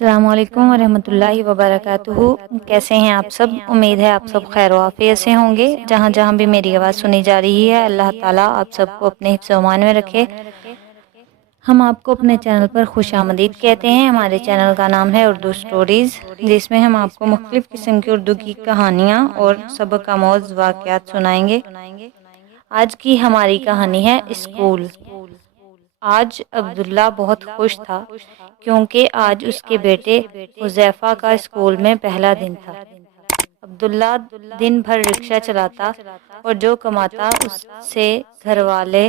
السلام علیکم ورحمۃ اللہ وبرکاتہ۔ کیسے ہیں آپ سب؟ امید ہے آپ سب خیر و عافیت سے ہوں گے۔ جہاں جہاں بھی میری آواز سنی جا رہی ہے، اللہ تعالیٰ آپ سب کو اپنے حفظ و امان میں رکھے۔ ہم آپ کو اپنے چینل پر خوش آمدید کہتے ہیں۔ ہمارے چینل کا نام ہے اردو سٹوریز، جس میں ہم آپ کو مختلف قسم کی اردو کی کہانیاں اور سبق آموز واقعات سنائیں گے۔ آج کی ہماری کہانی ہے اسکول۔ آج عبداللہ بہت خوش تھا کیونکہ آج اس کے بیٹے حذیفہ کا اسکول میں پہلا دن تھا۔ عبداللہ دن بھر رکشہ چلاتا اور جو کماتا اس سے گھر والے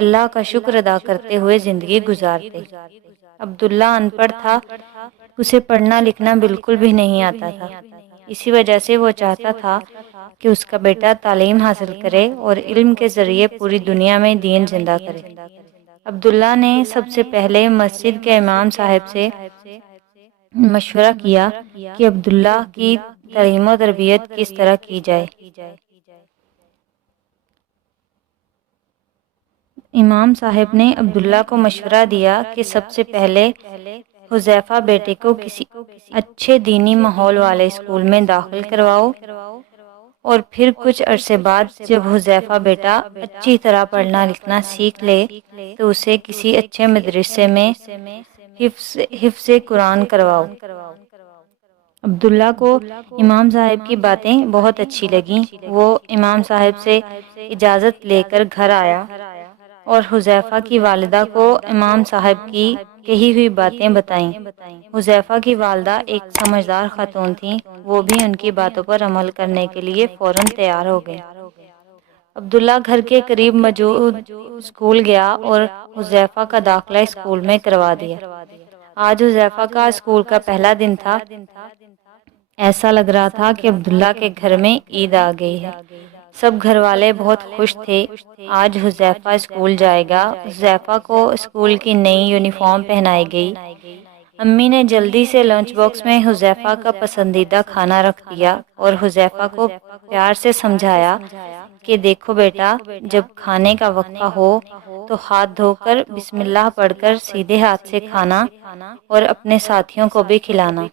اللہ کا شکر ادا کرتے ہوئے زندگی گزارتے۔ عبداللہ ان پڑھ تھا، اسے پڑھنا لکھنا بالکل بھی نہیں آتا تھا۔ اسی وجہ سے وہ چاہتا تھا کہ اس کا بیٹا تعلیم حاصل کرے اور علم کے ذریعے پوری دنیا میں دین زندہ کرے۔ عبداللہ نے سب سے پہلے مسجد کے امام صاحب سے مشورہ کیا کہ عبداللہ کی تعلیم و تربیت کس طرح کی جائے۔ امام صاحب نے عبداللہ کو مشورہ دیا کہ سب سے پہلے حذیفہ بیٹے کو کسی اچھے دینی ماحول والے اسکول میں داخل کرواؤ، اور پھر کچھ عرصے بعد جب حذیفہ بیٹا اچھی طرح پڑھنا لکھنا سیکھ لے تو اسے کسی اچھے مدرسے میں حفظ قرآن کرواؤ۔ عبداللہ کو امام صاحب کی باتیں بہت اچھی لگیں۔ وہ امام صاحب سے اجازت لے کر گھر آیا اور حذیفہ کی والدہ کو امام صاحب کی کہی ہوئی باتیں بتائیں۔ حذیفہ کی والدہ ایک سمجھدار خاتون تھیں، وہ بھی ان کی باتوں پر عمل کرنے کے لیے فوراً تیار ہو گئیں۔ عبداللہ گھر کے قریب موجود اسکول گیا اور حذیفہ کا داخلہ اسکول میں کروا دیا۔ آج حذیفہ کا اسکول کا پہلا دن تھا۔ ایسا لگ رہا تھا کہ عبداللہ کے گھر میں عید آ گئی ہے۔ سب گھر والے بہت خوش تھے۔ آج حذیفہ اسکول جائے گا۔ حذیفہ کو اسکول کی نئی یونیفارم پہنائی گئی۔ امی نے جلدی سے لنچ باکس میں حذیفہ کا پسندیدہ کھانا رکھ دیا اور حذیفہ کو پیار سے سمجھایا کہ دیکھو بیٹا، جب کھانے کا وقفہ ہو تو ہاتھ دھو کر بسم اللہ پڑھ کر سیدھے ہاتھ سے کھانا اور اپنے ساتھیوں کو بھی کھلانا۔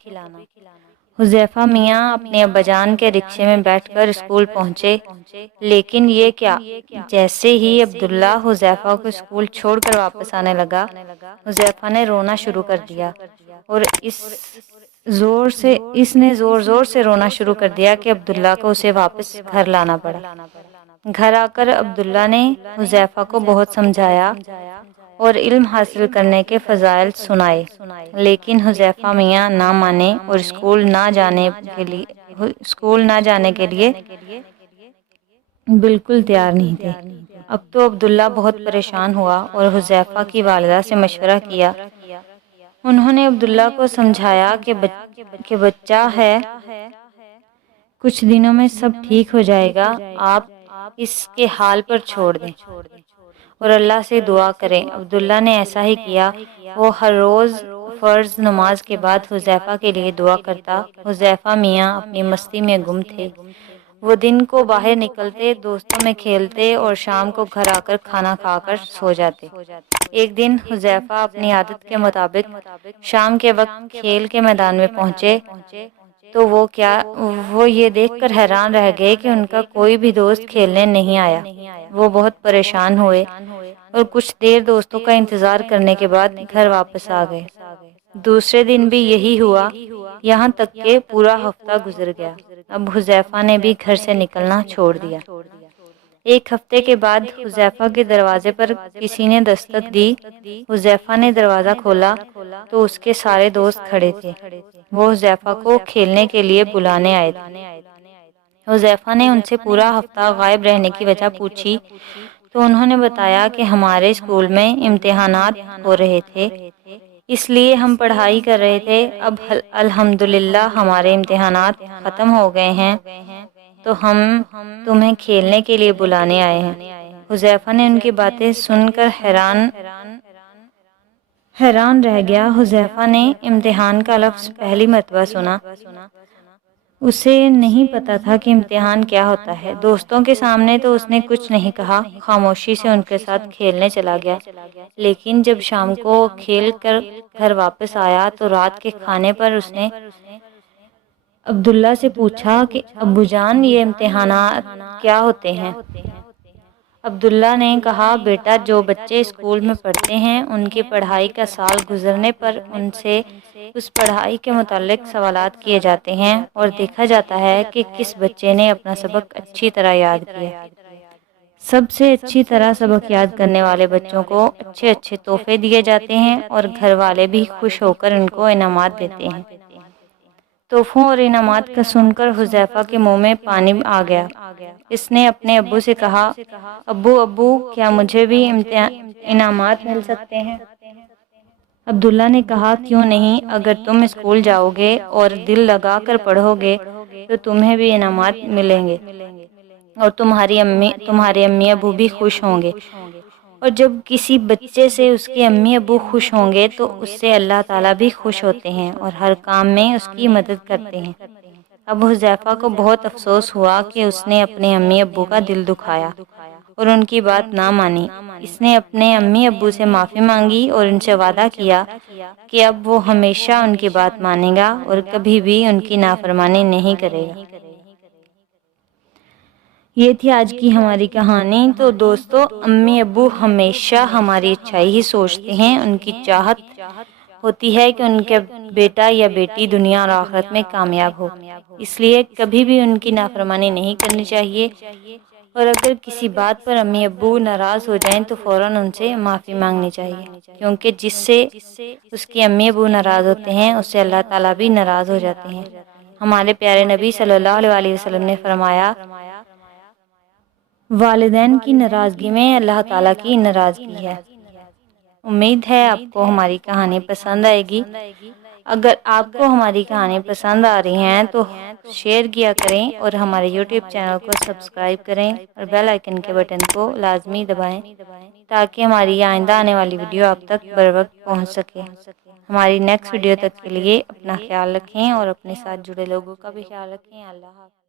حذیفہ میاں اپنے ابا جان کے رکشے میں بیٹھ کر اسکول پہنچے، لیکن یہ کیا، جیسے ہی عبداللہ حذیفہ کو اسکول چھوڑ کر واپس آنے لگا، حذیفہ نے رونا شروع کر دیا اور اس نے زور زور سے رونا شروع کر دیا کہ عبداللہ کو اسے واپس گھر لانا پڑا۔ گھر آ کر عبداللہ نے حذیفہ کو بہت سمجھایا اور علم حاصل کرنے کے فضائل سنائے، لیکن حذیفہ میاں نہ مانے اور اسکول نہ جانے کے لیے بالکل تیار نہیں تھے۔ اب تو عبداللہ بہت پریشان ہوا اور حذیفہ کی والدہ سے مشورہ کیا۔ انہوں نے عبداللہ کو سمجھایا کہ بچہ ہے، کچھ دنوں میں سب ٹھیک ہو جائے گا، آپ اس کے حال پر چھوڑ دیں اور اللہ سے دعا کریں۔ عبداللہ نے ایسا ہی کیا۔ وہ ہر روز فرض نماز کے بعد حذیفہ کے لیے دعا کرتا۔ حذیفہ میاں اپنی مستی میں گم تھے۔ وہ دن کو باہر نکلتے، دوستوں میں کھیلتے اور شام کو گھر آ کر کھانا کھا کر سو جاتے۔ ایک دن حذیفہ اپنی عادت کے مطابق شام کے وقت کھیل کے میدان میں پہنچے تو وہ یہ دیکھ کر حیران رہ گئے کہ ان کا کوئی بھی دوست کھیلنے نہیں آیا۔ وہ بہت پریشان ہوئے اور کچھ دیر دوستوں کا انتظار کرنے کے بعد گھر واپس آ گئے۔ دوسرے دن بھی یہی ہوا، یہاں تک کہ پورا ہفتہ گزر گیا۔ اب حذیفہ نے بھی گھر سے نکلنا چھوڑ دیا۔ ایک ہفتے کے بعد حذیفہ کے دروازے پر کسی نے دستک دی۔ حذیفہ نے دروازہ کھولا تو اس کے سارے دوست کھڑے تھے۔ وہ حذیفہ کو کھیلنے کے لیے بلانے آئے تھے۔ حذیفہ نے ان سے پورا ہفتہ غائب رہنے کی وجہ پوچھی تو انہوں نے بتایا کہ ہمارے اسکول میں امتحانات ہو رہے تھے، اس لیے ہم پڑھائی کر رہے تھے۔ اب الحمدللہ ہمارے امتحانات ختم ہو گئے ہیں تو ہم تمہیں کھیلنے کے لیے بلانے آئے ہیں۔ حذیفہ نے ان کی باتیں سن کر حیران رہ گیا۔ حذیفہ نے امتحان کا لفظ پہلی مرتبہ سنا۔ اسے نہیں پتا تھا کہ امتحان کیا ہوتا ہے۔ دوستوں کے سامنے تو اس نے کچھ نہیں کہا، خاموشی سے ان کے ساتھ کھیلنے چلا گیا۔ لیکن جب شام کو کھیل کر گھر واپس آیا تو رات کے کھانے پر اس نے عبداللہ سے پوچھا کہ ابو جان، یہ امتحانات کیا ہوتے ہیں؟ عبداللہ نے کہا، بیٹا، جو بچے اسکول میں پڑھتے ہیں ان کی پڑھائی کا سال گزرنے پر ان سے اس پڑھائی کے متعلق سوالات کیے جاتے ہیں اور دیکھا جاتا ہے کہ کس بچے نے اپنا سبق اچھی طرح یاد کیا۔ سب سے اچھی طرح سبق یاد کرنے والے بچوں کو اچھے اچھے تحفے دیے جاتے ہیں اور گھر والے بھی خوش ہو کر ان کو انعامات دیتے ہیں۔ تحفوں اور انعامات کا سن کر حذیفہ کے منہ میں پانی آ گیا۔ اس نے اپنے ابو سے کہا، ابو کیا مجھے بھی انعامات مل سکتے ہیں؟ عبداللہ نے کہا، کیوں نہیں، اگر تم اسکول جاؤ گے اور دل لگا کر پڑھو گے تو تمہیں بھی انعامات ملیں گے اور تمہارے امی ابو بھی خوش ہوں گے۔ اور جب کسی بچے سے اس کے امی ابو خوش ہوں گے تو اس سے اللہ تعالیٰ بھی خوش ہوتے ہیں اور ہر کام میں اس کی مدد کرتے ہیں۔ اب حذیفہ کو بہت افسوس ہوا کہ اس نے اپنے امی ابو کا دل دکھایا اور ان کی بات نہ مانی۔ اس نے اپنے امی ابو سے معافی مانگی اور ان سے وعدہ کیا کہ اب وہ ہمیشہ ان کی بات مانے گا اور کبھی بھی ان کی نافرمانی نہیں کرے گا۔ یہ تھی آج کی ہماری کہانی۔ تو دوستو، امی ابو ہمیشہ ہماری اچھائی ہی سوچتے ہیں۔ ان کی چاہت ہوتی ہے کہ ان کے بیٹا یا بیٹی دنیا اور آخرت میں کامیاب ہو، اس لیے کبھی بھی ان کی نافرمانی نہیں کرنی چاہیے، اور اگر کسی بات پر امی ابو ناراض ہو جائیں تو فوراً ان سے معافی مانگنی چاہیے، کیونکہ جس سے اس کے امی ابو ناراض ہوتے ہیں اس سے اللہ تعالیٰ بھی ناراض ہو جاتے ہیں۔ ہمارے پیارے نبی صلی اللہ علیہ وسلم نے فرمایا، والدین کی ناراضگی میں اللہ تعالیٰ کی ناراضگی ہے۔ امید ہے آپ کو ہماری کہانی پسند آئے گی۔ اگر آپ کو ہماری کہانی پسند آ رہی ہیں تو شیئر کیا کریں اور ہمارے یوٹیوب چینل کو سبسکرائب کریں اور بیل آئیکن کے بٹن کو لازمی دبائیں تاکہ ہماری آئندہ آنے والی ویڈیو آپ تک بر وقت پہنچ سکے۔ ہماری نیکسٹ ویڈیو تک کے لیے اپنا خیال رکھیں اور اپنے ساتھ جڑے لوگوں کا بھی خیال رکھیں۔ اللہ حافظ۔